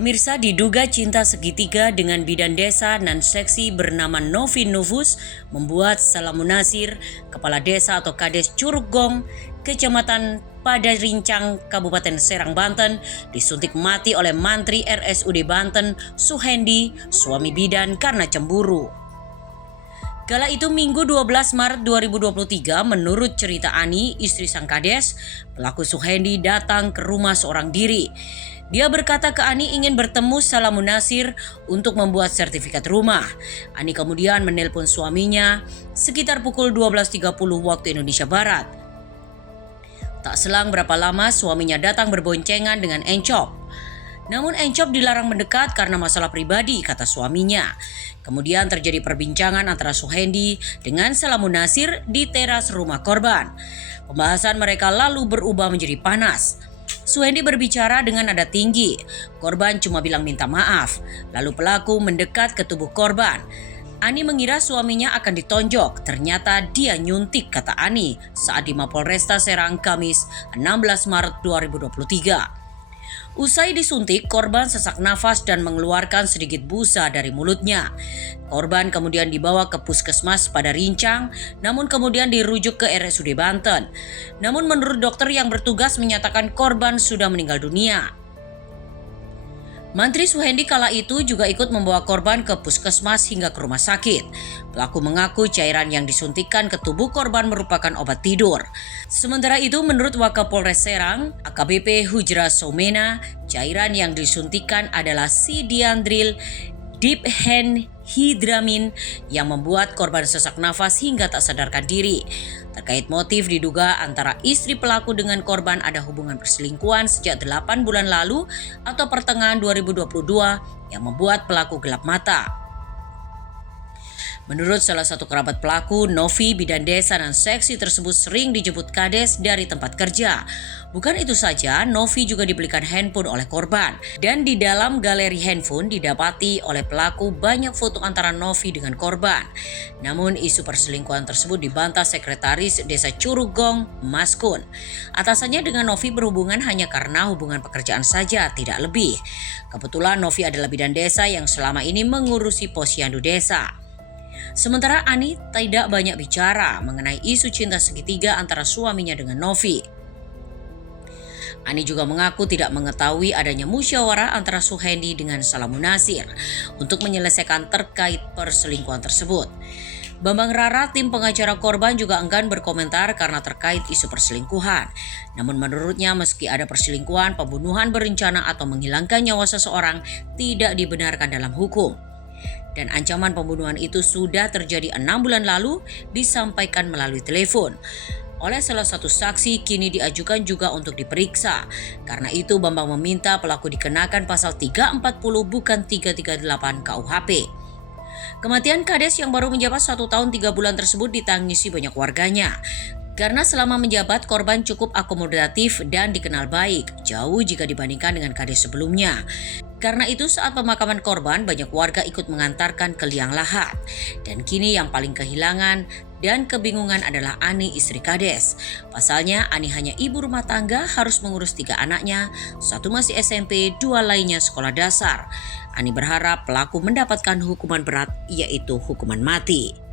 Pemirsa, diduga cinta segitiga dengan bidan desa nan seksi bernama Novi Nufus membuat Salamun Nasir, kepala desa atau Kades Curug Gong, Kecamatan Padarincang, Kabupaten Serang, Banten, disuntik mati oleh Mantri RSUD Banten, Suhendi, suami bidan karena cemburu. Kala itu Minggu 12 Maret 2023, menurut cerita Ani, istri sang Kades, pelaku Suhendi datang ke rumah seorang diri. Dia berkata ke Ani ingin bertemu Salamun Nasir untuk membuat sertifikat rumah. Ani kemudian menelpon suaminya sekitar pukul 12.30 waktu Indonesia Barat. Tak selang berapa lama suaminya datang berboncengan dengan Encop. Namun Encop dilarang mendekat karena masalah pribadi, kata suaminya. Kemudian terjadi perbincangan antara Suhendi dengan Salamun Nasir di teras rumah korban. Pembahasan mereka lalu berubah menjadi panas. Suhendi berbicara dengan nada tinggi. Korban cuma bilang minta maaf. Lalu pelaku mendekat ke tubuh korban. Ani mengira suaminya akan ditonjok. Ternyata dia nyuntik, kata Ani saat di Mapolresta Serang Kamis 16 Maret 2023. Usai disuntik, korban sesak nafas dan mengeluarkan sedikit busa dari mulutnya. Korban kemudian dibawa ke puskesmas Padarincang, namun kemudian dirujuk ke RSUD Banten. Namun menurut dokter yang bertugas menyatakan korban sudah meninggal dunia. Mantri Suhendi kala itu juga ikut membawa korban ke puskesmas hingga ke rumah sakit. Pelaku mengaku cairan yang disuntikkan ke tubuh korban merupakan obat tidur. Sementara itu menurut Wakapolres Serang, AKBP Hujra Soumena, cairan yang disuntikkan adalah sidiandril diphenhidramin yang membuat korban sesak nafas hingga tak sadarkan diri. Terkait motif, diduga antara istri pelaku dengan korban ada hubungan perselingkuhan sejak 8 bulan lalu atau pertengahan 2022 yang membuat pelaku gelap mata. Menurut salah satu kerabat pelaku, Novi, bidan desa dan seksi tersebut sering dijemput Kades dari tempat kerja. Bukan itu saja, Novi juga dibelikan handphone oleh korban. Dan di dalam galeri handphone didapati oleh pelaku banyak foto antara Novi dengan korban. Namun isu perselingkuhan tersebut dibantah Sekretaris Desa Curug Gong, Mas Kun. Atasannya dengan Novi berhubungan hanya karena hubungan pekerjaan saja, tidak lebih. Kebetulan Novi adalah bidan desa yang selama ini mengurusi posyandu desa. Sementara Ani tidak banyak bicara mengenai isu cinta segitiga antara suaminya dengan Novi. Ani juga mengaku tidak mengetahui adanya musyawarah antara Suhendi dengan Salamun Nasir untuk menyelesaikan terkait perselingkuhan tersebut. Bambang Rara, tim pengacara korban, juga enggan berkomentar karena terkait isu perselingkuhan. Namun menurutnya meski ada perselingkuhan, pembunuhan berencana atau menghilangkan nyawa seseorang tidak dibenarkan dalam hukum. Dan ancaman pembunuhan itu sudah terjadi 6 bulan lalu, disampaikan melalui telepon. Oleh salah satu saksi kini diajukan juga untuk diperiksa. Karena itu Bambang meminta pelaku dikenakan pasal 340 bukan 338 KUHP. Kematian Kades yang baru menjabat 1 tahun 3 bulan tersebut ditangisi banyak warganya. Karena selama menjabat korban cukup akomodatif dan dikenal baik, jauh jika dibandingkan dengan Kades sebelumnya. Karena itu saat pemakaman korban banyak warga ikut mengantarkan ke liang lahat. Dan kini yang paling kehilangan dan kebingungan adalah Ani, istri Kades. Pasalnya Ani hanya ibu rumah tangga, harus mengurus 3 anaknya, 1 masih SMP, 2 lainnya sekolah dasar. Ani berharap pelaku mendapatkan hukuman berat, yaitu hukuman mati.